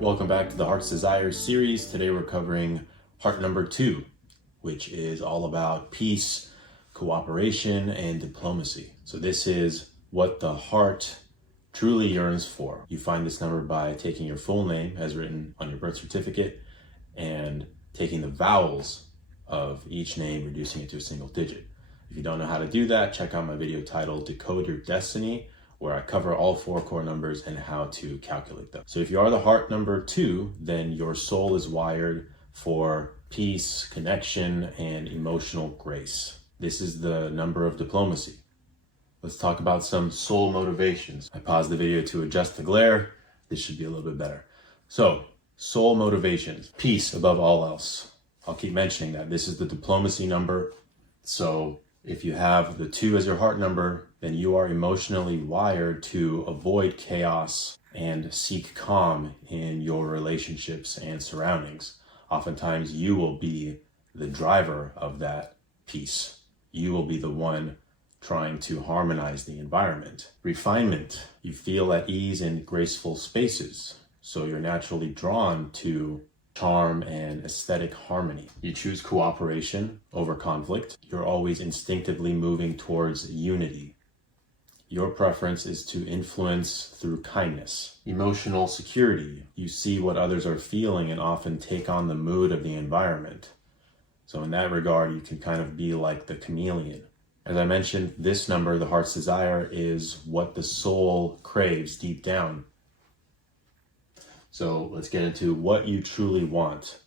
Welcome back to the Heart's Desire series. Today we're covering heart number 2, which is all about peace, cooperation, and diplomacy. So this is what the heart truly yearns for. You find this number by taking your full name as written on your birth certificate and taking the vowels of each name, reducing it to a single digit. If you don't know how to do that, check out my video titled Decode Your Destiny, where I cover all 4 core numbers and how to calculate them. So if you are the heart number 2, then your soul is wired for peace, connection, and emotional grace. This is the number of diplomacy. Let's talk about some soul motivations. I paused the video to adjust the glare. This should be a little bit better. So, soul motivations, peace above all else. I'll keep mentioning that. This is the diplomacy number. So if you have the 2 as your heart number, then you are emotionally wired to avoid chaos and seek calm in your relationships and surroundings. Oftentimes you will be the driver of that peace. You will be the one trying to harmonize the environment. Refinement, you feel at ease in graceful spaces, so you're naturally drawn to charm and aesthetic harmony. You choose cooperation over conflict. You're always instinctively moving towards unity. Your preference is to influence through kindness. Emotional security. You see what others are feeling and often take on the mood of the environment. So in that regard, you can kind of be like the chameleon. As I mentioned, this number, the heart's desire, is what the soul craves deep down. So let's get into what you truly want.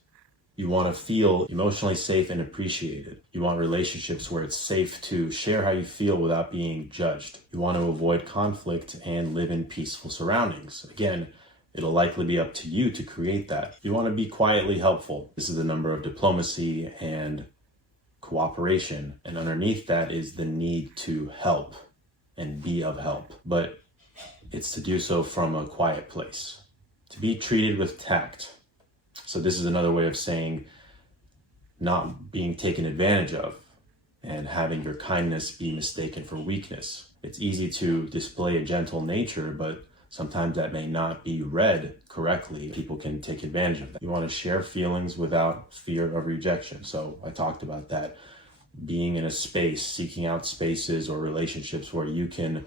You want to feel emotionally safe and appreciated. You want relationships where it's safe to share how you feel without being judged. You want to avoid conflict and live in peaceful surroundings. Again, it'll likely be up to you to create that. You want to be quietly helpful. This is the number of diplomacy and cooperation. And underneath that is the need to help and be of help. But it's to do so from a quiet place. To be treated with tact. So this is another way of saying not being taken advantage of and having your kindness be mistaken for weakness. It's easy to display a gentle nature, but sometimes that may not be read correctly. People can take advantage of that. You want to share feelings without fear of rejection. So I talked about that. Being in a space, seeking out spaces or relationships where you can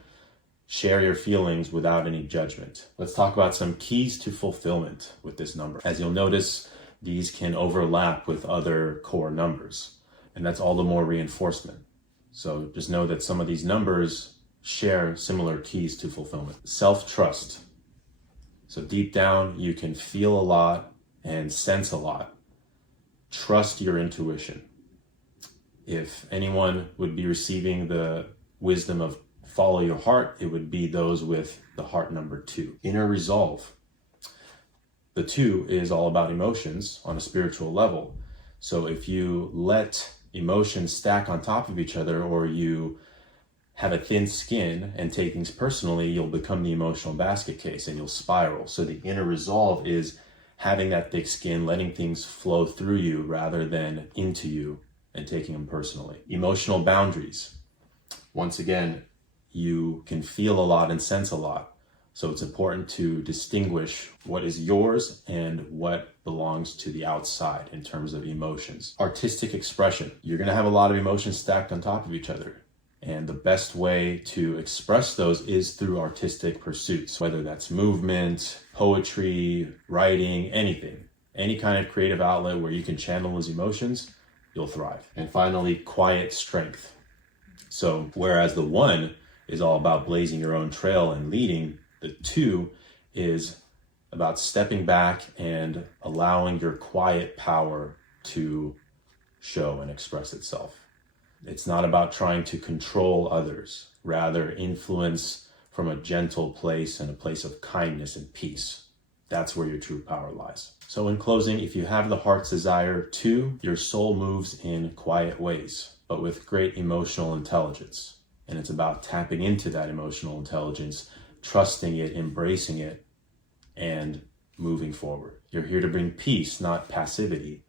share your feelings without any judgment. Let's talk about some keys to fulfillment with this number. As you'll notice, these can overlap with other core numbers, and that's all the more reinforcement. So just know that some of these numbers share similar keys to fulfillment. Self-trust. So deep down, you can feel a lot and sense a lot. Trust your intuition. If anyone would be receiving the wisdom of follow your heart, it would be those with the heart number 2. Inner resolve. The 2 is all about emotions on a spiritual level. So if you let emotions stack on top of each other, or you have a thin skin and take things personally, you'll become the emotional basket case and you'll spiral. So the inner resolve is having that thick skin, letting things flow through you rather than into you and taking them personally. Emotional boundaries. Once again, you can feel a lot and sense a lot. So it's important to distinguish what is yours and what belongs to the outside in terms of emotions. Artistic expression. You're going to have a lot of emotions stacked on top of each other. And the best way to express those is through artistic pursuits, whether that's movement, poetry, writing, anything. Any kind of creative outlet where you can channel those emotions, you'll thrive. And finally, quiet strength. So whereas the 1 is all about blazing your own trail and leading, the 2 is about stepping back and allowing your quiet power to show and express itself. It's not about trying to control others, rather influence from a gentle place and a place of kindness and peace. That's where your true power lies. So in closing, if you have the heart's desire 2, your soul moves in quiet ways, but with great emotional intelligence. And it's about tapping into that emotional intelligence, trusting it, embracing it, and moving forward. You're here to bring peace, not passivity,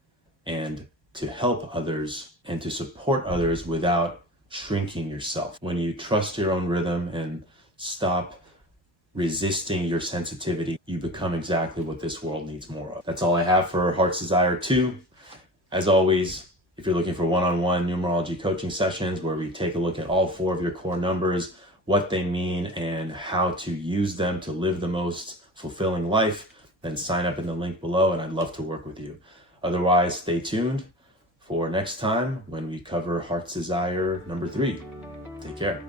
and to help others and to support others without shrinking yourself. When you trust your own rhythm and stop resisting your sensitivity, you become exactly what this world needs more of. That's all I have for Heart's Desire 2. As always, if you're looking for one-on-one numerology coaching sessions where we take a look at all 4 of your core numbers, what they mean, and how to use them to live the most fulfilling life, then sign up in the link below, and I'd love to work with you. Otherwise, stay tuned for next time when we cover Heart's Desire number 3. Take care.